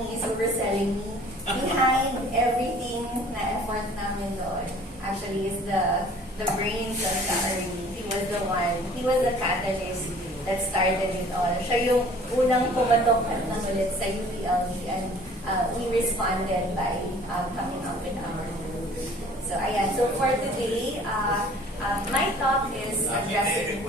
me is overselling me. Behind everything na effort namin doon, actually is the brains of Karni. He was the catalyst that started it all. Siya yung unang pumatok at nanulit sa UPLB, and we responded by coming up with our group. So ayan, so for today, my talk is addressing...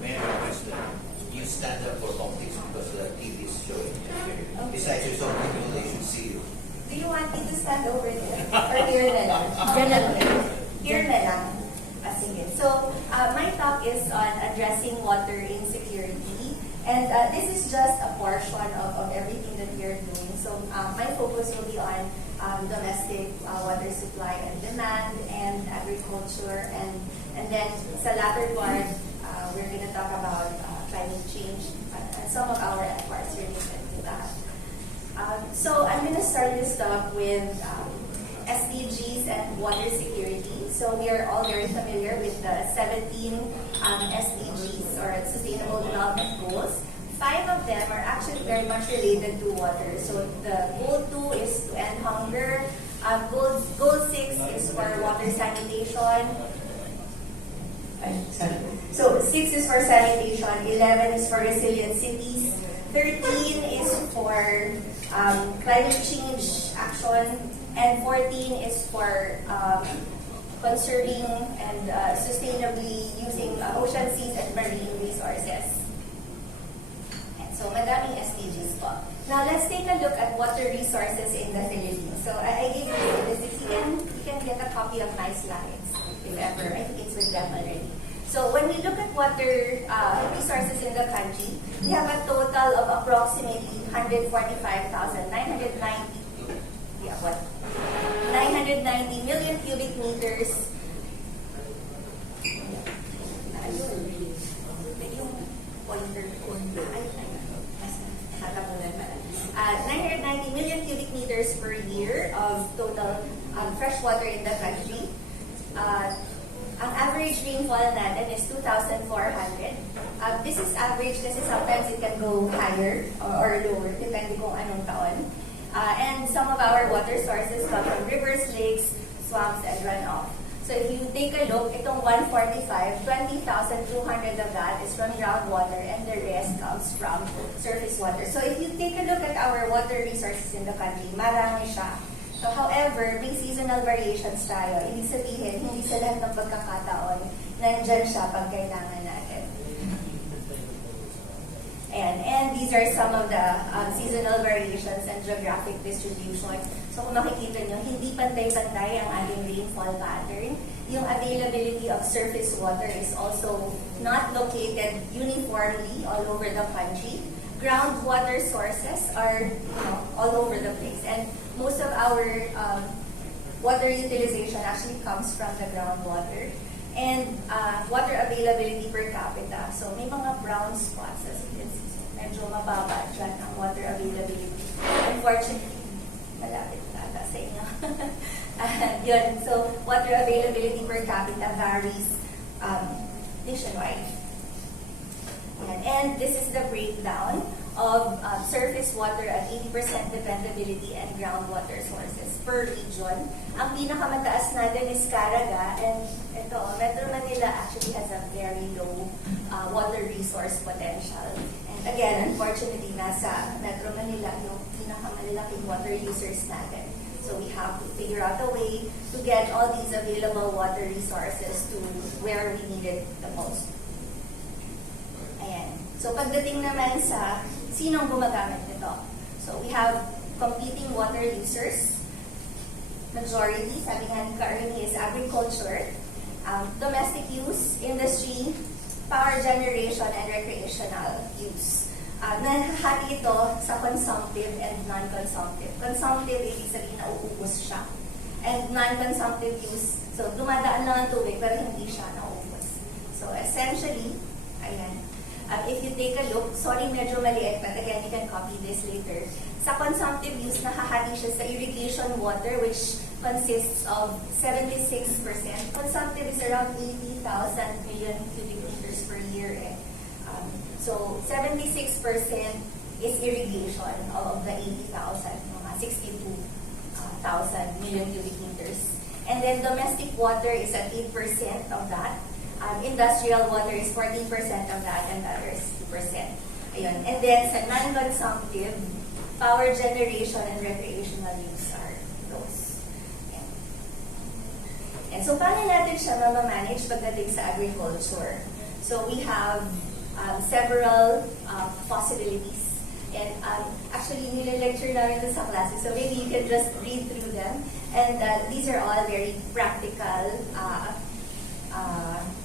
May I request that you stand up for optics because the TV is showing here. Okay. Besides, there's so many people, they should see you. Do you want me to stand over there? Or here na lang? Here na lang. Sige. So, my talk is on addressing water insecurity. And this is just a portion of everything that we are doing. So, my focus will be on domestic water supply and demand and agriculture. And then, sa latter part, we're going to talk about climate change and some of our efforts related to that. So I'm going to start this talk with SDGs and water security. So we are all very familiar with the 17 SDGs, or Sustainable Development Goals. 5 of them are actually very much related to water. So the goal 2 is to end hunger. Goal 6 is for water sanitation. So 6 is for sanitation, 11 is for resilient cities, 13 is for climate change action, and 14 is for conserving and sustainably using ocean, seas, and marine resources. And so madaming SDGs po. Now let's take a look at water resources in the Philippines. So I gave you statistics. You can get a copy of my slides, if ever. I think it's with them already. So when we look at water resources in the country, we have a total of approximately 990 million cubic meters. 990 million cubic meters per year of total fresh water in the country. Ang average rainfall natin is 2,400. This is average kasi sometimes it can go higher or lower, depending kung anong taon. And some of our water sources come from rivers, lakes, swamps, and runoff. So if you take a look, itong 145, 20,200 of that is from groundwater and the rest comes from surface water. So if you take a look at our water resources in the country, marami siya. So however, may seasonal variations tayo. Ibig sabihin, hindi sa lahat ng pagkakataon, nandyan siya pag kailangan natin. And these are some of the seasonal variations and geographic distribution. So kung makikita nyo, hindi pantay-pantay ang ating rainfall pattern. Yung availability of surface water is also not located uniformly all over the country. Groundwater sources are all over the place. And most of our water utilization actually comes from the groundwater. And water availability per capita. So may mga brown spots, as you can see. Medyo mababa dyan ang water availability. Unfortunately, malapit nata sa inyo. Yun. So water availability per capita varies nationwide. And this is the breakdown of surface water at 80% dependability and groundwater sources per region. Ang pinakamataas natin is Caraga, and ito, Metro Manila actually has a very low water resource potential. And again, unfortunately, nasa Metro Manila yung pinakamalaking water users natin. So we have to figure out a way to get all these available water resources to where we need it the most. Ayan. So pagdating naman sa sinong gumagamit nito. So we have competing water users. Majority, sabi nga ni Karni, is agriculture, domestic use, industry, power generation, and recreational use. Nahahati ito sa consumptive and non-consumptive. Consumptive, ibig sabihin na uubos siya. And non-consumptive use, so dumadaan lang ang tubig pero hindi siya naubos. So essentially, ayan. If you take a look, sorry medyo maliit, but again, you can copy this later. Sa consumptive use, nakahati siya sa irrigation water, which consists of 76%. Consumptive is around 80,000 million cubic meters per year. So 76% is irrigation of the 80,000, mga 62,000 million cubic meters. And then domestic water is at 8% of that. Industrial water is 14% of that, and others 2%. Ayun. And then sa non-consumptive, power generation and recreational use are those. Ayan. And so paano natin siya mamamanage pagdating sa agriculture? So we have several possibilities. And actually, nile-lecture namin ito sa classes, so maybe you can just read through them. And these are all very practical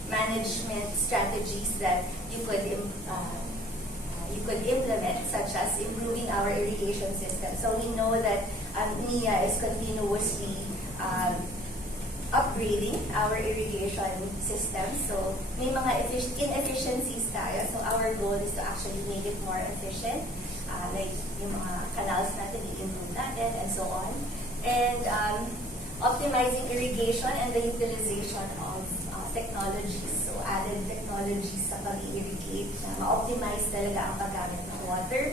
management strategies that you could implement, such as improving our irrigation system. So we know that NIA is continuously upgrading our irrigation system. So may mga inefficiencies tayo. So our goal is to actually make it more efficient. Like yung mga canals natin, i-improve natin, and so on. And optimizing irrigation and the utilization of technologies. So added technologies sa pag-irrigate na ma-optimize talaga ang paggamit ng water.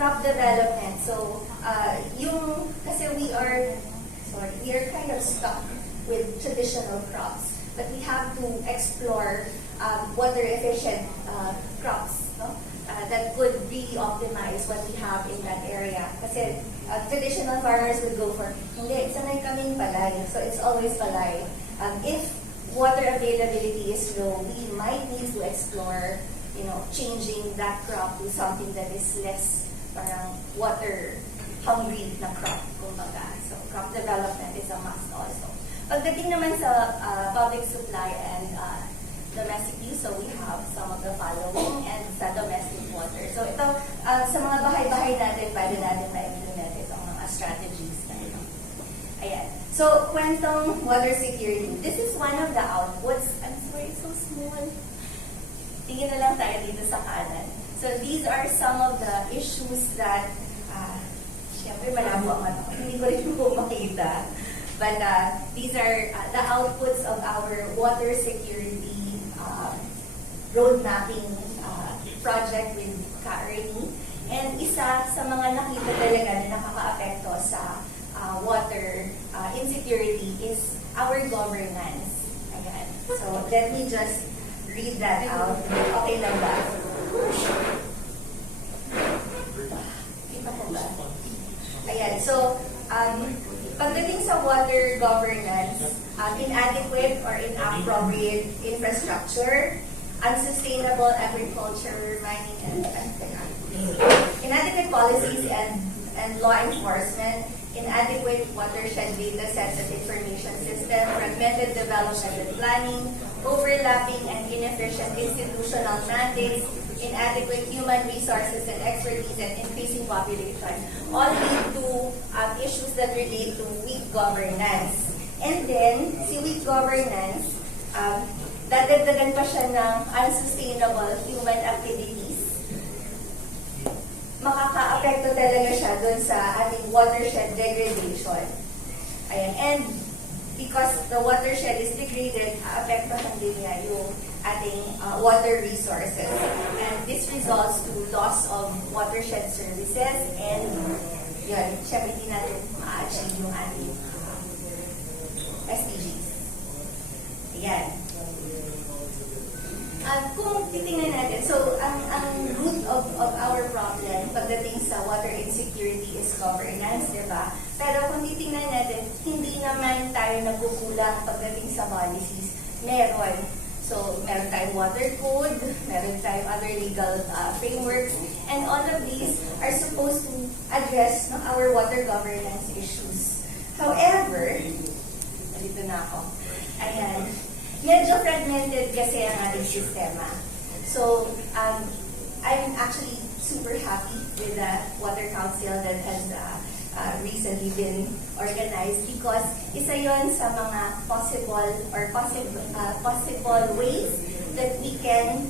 Crop development. So kasi we are kind of stuck with traditional crops, but we have to explore water efficient crops, no? That could really optimize what we have in that area. Kasi traditional farmers would go for, hindi, sanay kaming palay, so it's always palay. If water availability is low, we might need to explore, changing that crop to something that is less parang water hungry na crop, kumbaga. So crop development is a must also. Pagdating naman sa public supply and domestic use, so we have some of the following, and sa domestic water. So ito, sa mga bahay-bahay natin, pwede natin ma-implement itong mga strategies na ito. Ayan. So, kwentong water security. This is one of the outputs. I'm sorry, it's so small. Tingin na lang tayo dito sa kanan. So, these are some of the issues that, syempre malabo ang mata ko. Hindi ko rin po makita. But these are the outputs of our water security road mapping project with Karini. And isa sa mga nakita talaga na nakaka-apekto sa water insecurity is our governance. Ayan. So let me just read that out. Okay lang ba? Kita ko ba? Ayan. So pagdating sa water governance, inadequate or inappropriate infrastructure, unsustainable agriculture, mining, and inadequate policies and law enforcement, inadequate watershed data sets and information system, fragmented development and planning, overlapping and inefficient institutional mandates, inadequate human resources and expertise, and increasing population, all lead to issues that relate to weak governance. And then, si weak governance, dadagdagan pa siya ng unsustainable human activities. Makaka-apekto talaga siya dun sa ating watershed degradation. Ayan. And because the watershed is degraded, apektuhan din niya yung ating water resources. And this results to loss of watershed services, and yun, syempre hindi natin ma-achieve yung ating SDGs. Ayan. Kung titingnan natin, so ang root of our problem pagdating sa water insecurity is governance, di ba? Pero kung titingnan natin, hindi naman tayo nagkukulang pagdating sa policies. Meron. So, meron tayong water code, meron tayong other legal frameworks, and all of these are supposed to address our water governance issues. However, nandito na ako. Ayan. Medyo fragmented kasi ang ating sistema. So, I'm actually super happy with the Water Council that has recently been organized, because isa yon sa mga possible ways that we can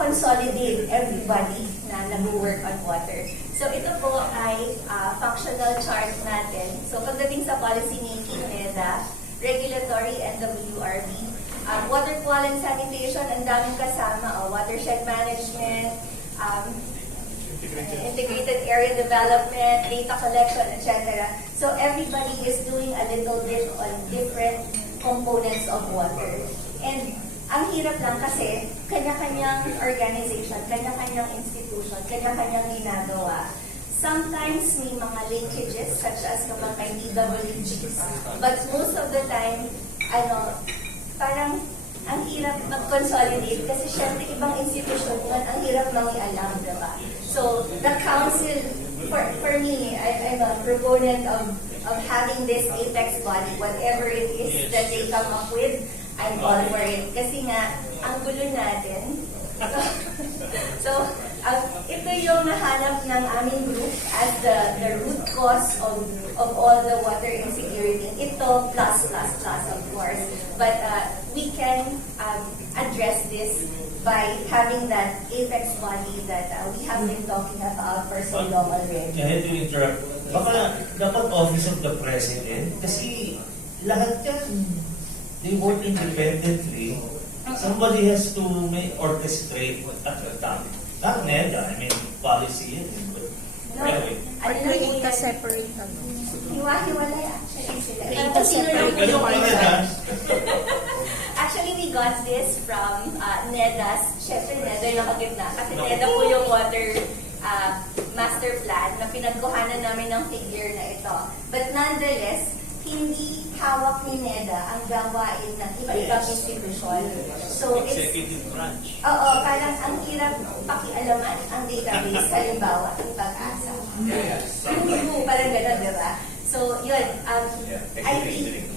consolidate everybody na nag-work on water. So ito po ay functional chart natin. So pagdating sa policy making, MEDA, regulatory, and WRB, water quality and sanitation, ang daming kasama, watershed management, integrated area development, data collection, etc. So everybody is doing a little bit on different components of water. And ang hirap lang kasi kanya-kanyang organization, kanya-kanyang institution, kanya-kanyang ginagawa. Sometimes may mga linkages such as kapag may DWGs. But most of the time, parang ang hirap mag-consolidate kasi syempre ibang institution yun, ang hirap mangialam, diba? So, the council, for me, I'm a proponent of having this apex body, whatever it is that they come up with, I'm all for it. Kasi nga, ang gulo natin. So, ito yung nahanap ng aming group as the root cause of all the water insecurity. Ito, plus, of course. But we can address this by having that apex body that we have been talking about for so long already. I had to interrupt. Baka dapat Office of the President, kasi lahat yan, they work independently. Somebody has to orchestrate at the time. Not NEDA, I mean, policy yun. But anyway. Or create a separate Hiwa-hiwalay actually sila. Create a separate Actually, we got this from NEDA's, syempre NEDA yung nakagitna. Kasi NEDA po yung water master plan na pinagkuhanan namin ng figure na ito. But nonetheless, hindi hawak ni NEDA ang gawain ng iba-ibang institusyon. So, executive branch. Oo, parang ang hirap pakialaman ang database, halimbawa, ang pag-asa. Parang gano'n, diba? So, yun, I think...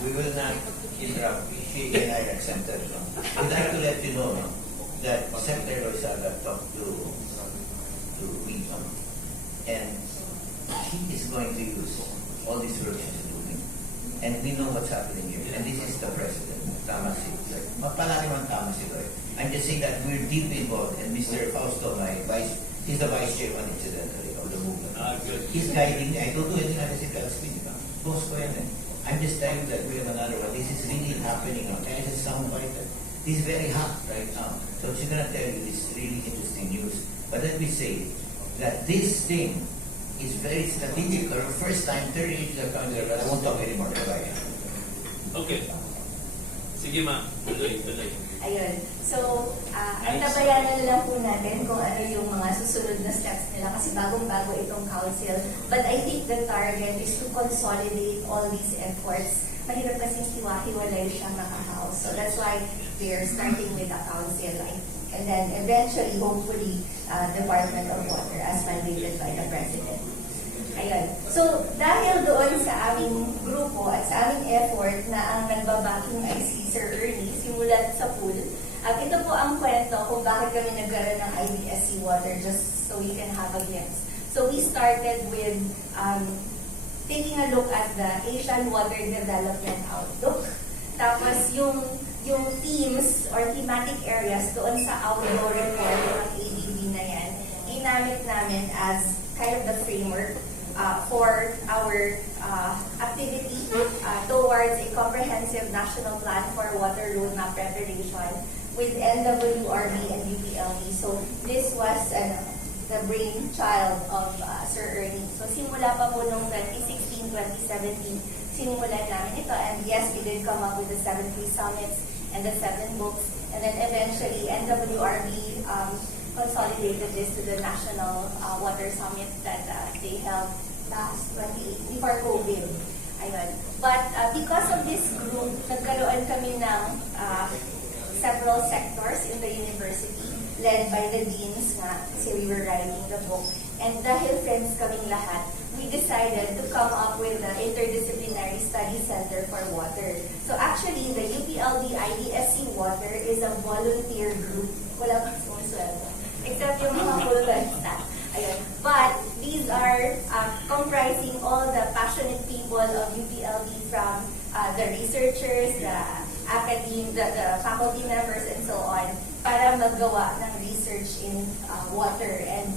we will not interrupt. She and I are Senator. I'd like to let you know that Senator Loizaga talked to me, and he is going to use all these work she's doing. And we know what's happening here. And this is the president. Tama si Loy. Mapalaki man tama si Loy. I'm just saying that we're deep involved. And Mr. Fausto, he's the vice chairman incidentally of the movement. He's guiding me. I don't do anything like this. Tells me, boss ko yan eh. I'm just telling you that we have another one. This is really happening. Kaya sa soundbite. This is very hot right now. So she's going to tell you this really interesting news. But let me say that this thing is very strategic. Our first time, 30 years of council, but I won't talk anymore. Okay. Sige ma, tuloy. Ayun. So, antabayanan lang po natin kung ano yung mga susunod na steps nila kasi bagong-bago itong council. But I think the target is to consolidate all these efforts. Mahirap kasi hiwa-hiwalay siya maka-house. So that's why we're starting with the council. And then eventually, hopefully, Department of Water as mandated by the President. Ayun. So, dahil doon sa aming grupo at sa aming effort na ang nagbabaking ay si Sir Ernie, simulat sa pool, ito po ang kwento kung bakit kami nagkaroon ng IDSC Water, just so we can have a glimpse. So, we started with taking a look at the Asian Water Development Outlook. Tapos, yung themes or thematic areas doon sa outdoor report ng ADB na yan, ginamit namin as kind of the framework for our activity towards a comprehensive national plan for water roadmap preparation with NWRB and UPLB. So this was the brainchild of Sir Ernie. So simula pa po noong 2016, 2017, sinimulan namin ito. And yes, we did come up with the 7 summits and the 7 books. And then eventually, NWRB consolidated this to the National Water Summit that they held last 2018, before COVID. Ayun. But because of this group, nagkaroon kami ng several sectors in the university led by the deans nga, kasi we were writing the book. And dahil friends kaming lahat, we decided to come up with the Interdisciplinary Study Center for Water. So actually, the UPLB IDSC Water is a volunteer group. Wala pang sumusweldo. Except yung mga full-time staff. Ayun. But these are comprising all the passionate people of UPLB from the researchers, the academe, the faculty members, and so on, para magawa ng research in water. And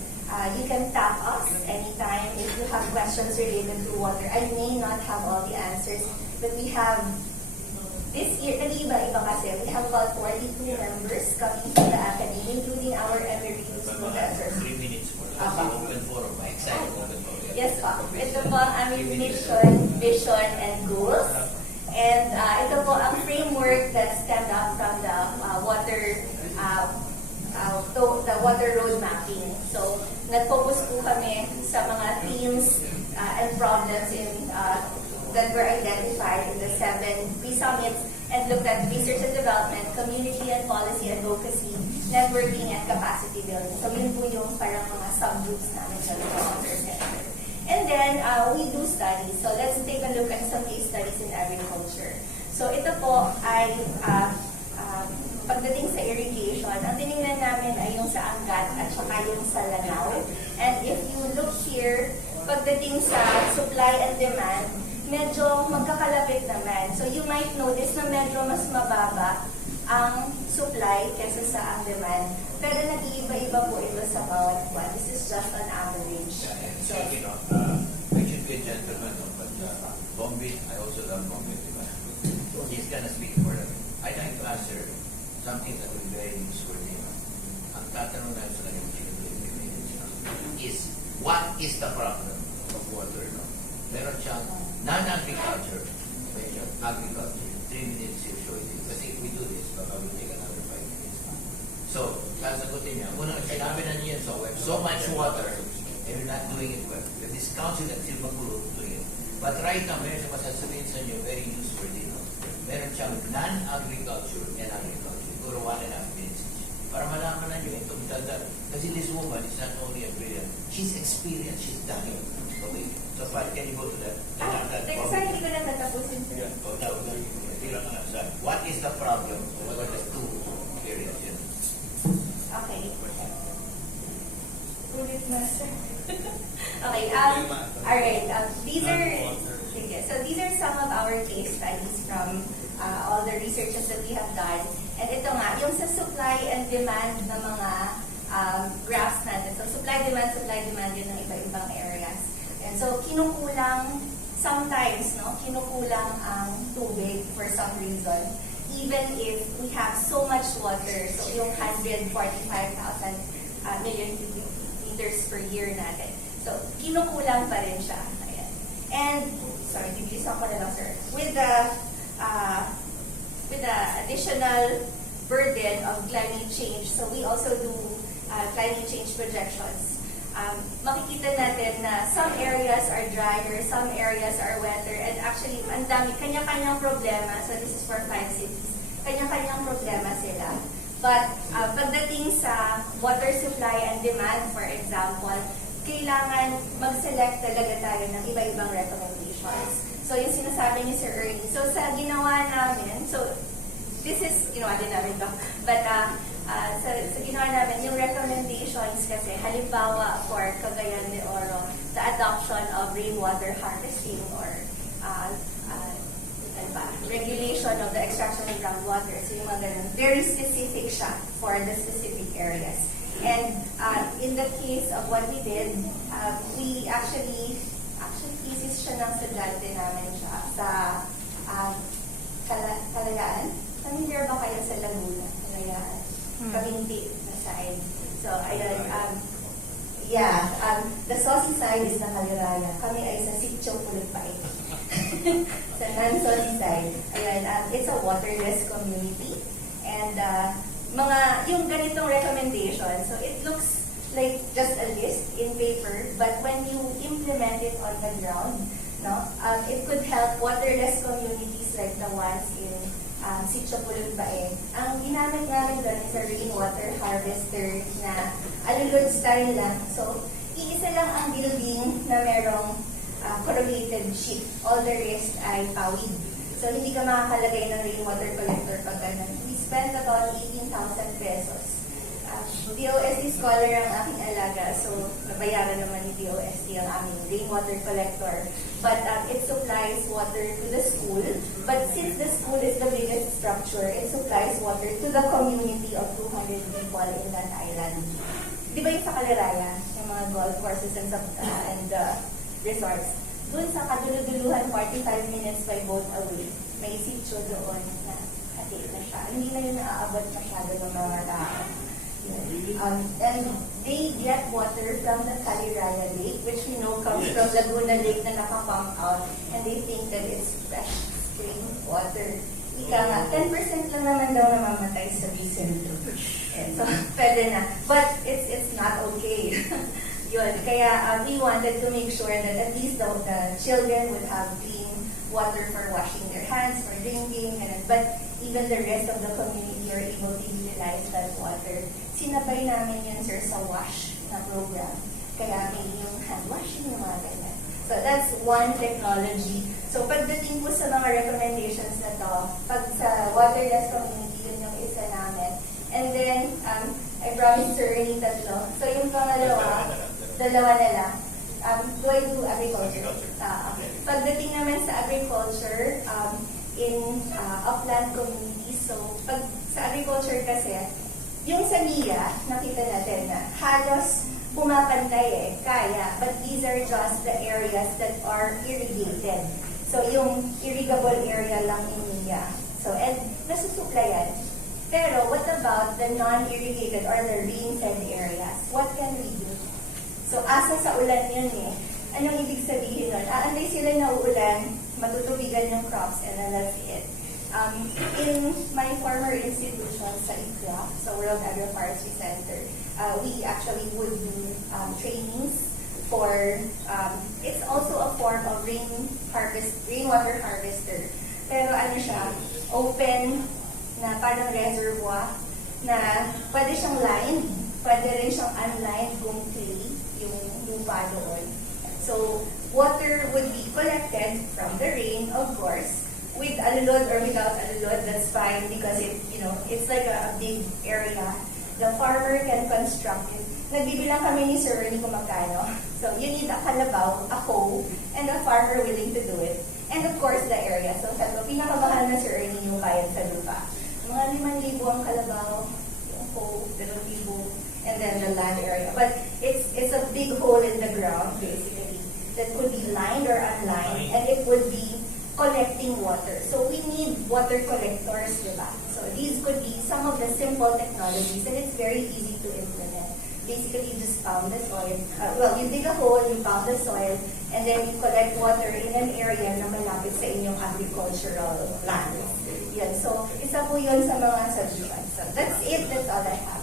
you can tap us anytime if you have questions related to water. I may not have all the answers, but we have this year, nag-iba-iba kasi, we have about 42 members coming from the academy, including our emeritus professors. 3 minutes more. Yes po. Ito po ang aming mission, vision, and goals. And ito po ang framework that stemmed up from the water road mapping. So, nag-focus po kami sa mga themes and problems that were identified in the 7 pre-summits and looked at research and development, community and policy advocacy, networking, and capacity building. So, yun po yung parang mga subgroups namin sa water sector. And then, we do studies. So, let's take a look at some case studies in agriculture. So, ito po ay pagdating sa irrigation, ang tinignan namin ay yung sa Angat at saka yung sa Lanao. And if you look here, pagdating sa supply and demand, medyo magkakalapit naman. So, you might notice na medyo mas mababa ang supply kesa sa ang demand. Pero nag-iiba-iba po ito sa bawat buwan. This is just an average. So, I should be a gentleman, but Bombay, I also love Bombay. He's gonna speak for them. I'd like to answer something that will be very newsworthy. Ang tatanong na sa lang is, what is the problem of water? No? Meron siyang non-agriculture, agriculture. 3 minutes will show it. Kasi if we do this, baka we'll take another 5 minutes. So, sasagutin niya, unang sinabi na niya sa web, so much water, and you're not doing it well. This council at Silvaguro doing it. But right now, meron siya masasabihin sa inyo, very newsworthy. No? Meron siyang non-agriculture and agriculture. Siguro 1.5 minutes each. Para malaman na nyo, itong tanda. Kasi this woman is not only a brilliant, she's experienced, she's done it. Okay. So, Pat, can you go to that? Teka, sorry, hindi ko lang natapusin. What is the problem? What are the 2 areas? Okay. Ulit master. Okay, alright. These are some of our case studies from all the researches that we have done. And ito nga, yung sa supply and demand ng mga graphs natin. So, supply, demand yun ng iba-ibang areas. And so, kinukulang, sometimes, no, kinukulang ang tubig for some reason. Even if we have so much water, so yung 145,000 million cubic meters per year natin. So, kinukulang pa rin siya. Ayan. And, sorry, bibilisan ko na lang, sir. With the additional burden of climate change, so we also do climate change projections. Makikita natin na some areas are drier, some areas are wetter, and actually, ang dami, kanya-kanyang problema. So, this is for 5 cities. Kanya-kanyang problema sila. But, pagdating sa water supply and demand, for example, kailangan mag-select talaga tayo ng iba-ibang recommendations. So, yung sinasabi ni Sir Ernie. So, sa ginawa namin, so, this is, ginawa din namin ito. But, sa ginawa namin, yung recommendations kasi, halimbawa for Cagayan de Oro, the adoption of rainwater harvesting or regulation of the extraction of groundwater. So yung mga ganun, very specific siya for the specific areas. And in the case of what we did, we actually thesis siya ng estudyante namin siya sa Kalayaan. Familiar ba kayo sa Laguna? Kalayaan. Kaminti na side. So, ayun, the Saucy side is na Kaliraya. Kami ay sa Sitio Pulipay. Sa non-Saucy side. Ayun, it's a waterless community. And yung ganitong recommendation, so it looks like just a list in paper, but when you implement it on the ground, no, it could help waterless communities like the ones in Sitio Pulipay. Ang ginamit namin doon is a rainwater harvester na alulod style lang. So, iisa lang ang building na merong corrugated sheet. All the rest ay pawid. So, hindi ka makakalagay ng rainwater collector pag ganun. We spent about 18,000 pesos. DOST scholar ang aking alaga, so nabayaran naman ni DOST ang aming rainwater collector. But it supplies water to the school. But since the school is the biggest structure, it supplies water to the community of 200 people in that island. Di ba yung sa Kalaraya, yung mga golf courses and resorts? Doon sa kaduluduluhan, 45 minutes by boat away, may sitio doon na hati na siya. Hindi na yun naaabot masyado ng mga tao. And they get water from the Caliraya Lake, which we know comes from Laguna Lake na nakapump out, and they think that it's fresh spring water. Ika nga, 10% lang naman daw namamatay sa recent. So, pwede na. But it's not okay. Yun. Kaya we wanted to make sure that at least the children would have clean water for washing their hands, for drinking, but even the rest of the community are able to utilize that water. Sinabay namin yun, sir, sa WASH na program. Kaya may yung hand washing, yung mga ganyan. So that's one technology. So pagdating po sa mga recommendations na to, pag sa waterless community, yun yung isa namin. And then, I promised sir yung tatlo. So yung pangalawa, dalawa na lang. Do I do agriculture? Okay. Pagdating naman sa agriculture, in upland communities, so pag sa agriculture kasi, yung sa NIA, nakita natin na halos pumapantay kaya, but these are just the areas that are irrigated. So yung irrigable area lang in NIA. So, and nasusuplayan. Pero what about the non-irrigated or the rain-fed areas? What can we do? So, asa sa ulan yun Anong ibig sabihin nun? Anday sila na uulan, matutubigan yung crops, and then that's it. In my former institution sa ICRA, sa World Agri-Forestry Center, we actually would do trainings for, it's also a form of rainwater harvester. Pero ano siya, open na parang reservoir na pwede siyang lined, pwede rin siyang unlined kung clay, yung lupa doon. So, water would be collected from the rain, of course, with alulod or without alulod, that's fine because it's like a big area. The farmer can construct it. Nagbibilang kami ni Sir Ernie kung magkano. So, you need a kalabaw, a hoe, and a farmer willing to do it. And of course, the area. So, sabi ko, pinakamahal na Sir Ernie yung bayad sa lupa. Mga 5,000 ang kalabaw, yung hoe, 2,000, and then the land area. But it's a big hole in the ground, basically, that could be lined or unlined, and it would be collecting water. So we need water collectors, diba? So these could be some of the simple technologies, and it's very easy to implement. Basically, you just pound the soil. You dig a hole, you pound the soil, and then you collect water in an area na malapit sa inyong agricultural land. Yan. So, isa po yun sa mga solutions. So that's it. That's all I have.